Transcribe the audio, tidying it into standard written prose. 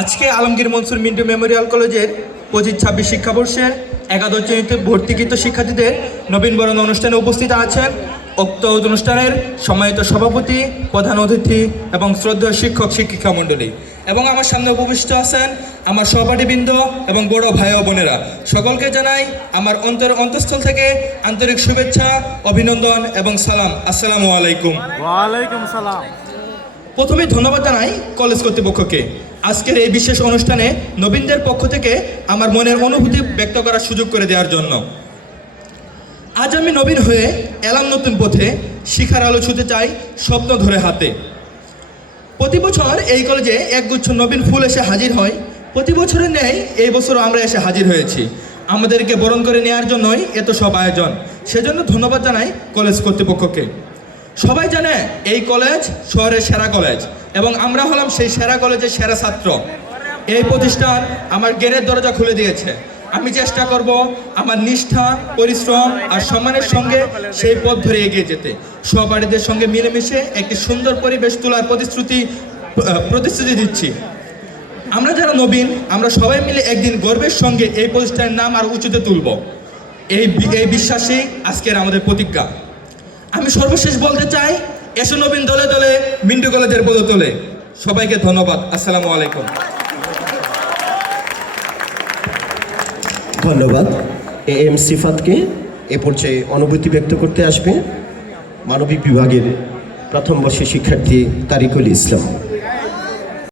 আজকে আলমগীর মনসুর মিন্টু মেমোরিয়াল কলেজের 25-26 শিক্ষাবর্ষের একাদশ শ্রেণীতে ভর্তিকৃত শিক্ষার্থীদের নবীনবরণ অনুষ্ঠানে উপস্থিত আছেন উক্ত অনুষ্ঠানের সম্মানিত সভাপতি, প্রধান অতিথি এবং শ্রদ্ধেয় শিক্ষক শিক্ষিকা মণ্ডলী, এবং আমার সামনে উপবিষ্ট আছেন আমার সহপাঠীবৃন্দ এবং বড় ভাই ও বোনেরা। সকলকে জানাই আমার অন্তঃস্থল থেকে আন্তরিক শুভেচ্ছা, অভিনন্দন এবং সালাম। আসসালামু আলাইকুম। ওয়ালাইকুম সালাম। প্রথমে ধন্যবাদ জানাই কলেজ কর্তৃপক্ষকে আজকের এই বিশেষ অনুষ্ঠানে নবীনদের পক্ষ থেকে আমার মনের অনুভূতি ব্যক্ত করার সুযোগ করে দেওয়ার জন্য। আজ আমি নবীন হয়ে এলাম নতুন পথে, শিখার আলো ছুঁতে চাই স্বপ্ন ধরে হাতে। প্রতি বছর এই কলেজে একগুচ্ছ নবীন ফুল এসে হাজির হয়। প্রতি বছরের ন্যায় এই বছরও আমরা এসে হাজির হয়েছি। আমাদেরকে বরণ করে নেওয়ার জন্যই এত সব আয়োজন। সেজন্য ধন্যবাদ জানাই কলেজ কর্তৃপক্ষকে। সবাই জানে এই কলেজ শহরের সেরা কলেজ এবং আমরা হলাম সেই সেরা কলেজের সেরা ছাত্র। এই প্রতিষ্ঠান আমার জ্ঞানের দরজা খুলে দিয়েছে। আমি চেষ্টা করব আমার নিষ্ঠা, পরিশ্রম আর সম্মানের সঙ্গে সেই পথ ধরে এগিয়ে যেতে। সহপাঠীদের সঙ্গে মিলেমিশে একটি সুন্দর পরিবেশ তোলার প্রতিশ্রুতি দিচ্ছি। আমরা যারা নবীন, আমরা সবাই মিলে একদিন গর্বের সঙ্গে এই প্রতিষ্ঠানের নাম আর উঁচুতে তুলব। এই বিশ্বাসই আজকের আমাদের প্রতিজ্ঞা। আমি সর্বশেষ বলতে চাই, এসো নবীন দলে দলে মিন্টু কলেজের পদতলে। সবাইকে ধন্যবাদ। আসসালামু আলাইকুম। ধন্যবাদ এম সিফাতকে। এ পর্যায়ে অনুভূতি ব্যক্ত করতে আসবে মানবিক বিভাগের প্রথম বর্ষের শিক্ষার্থী তারিকুল ইসলাম।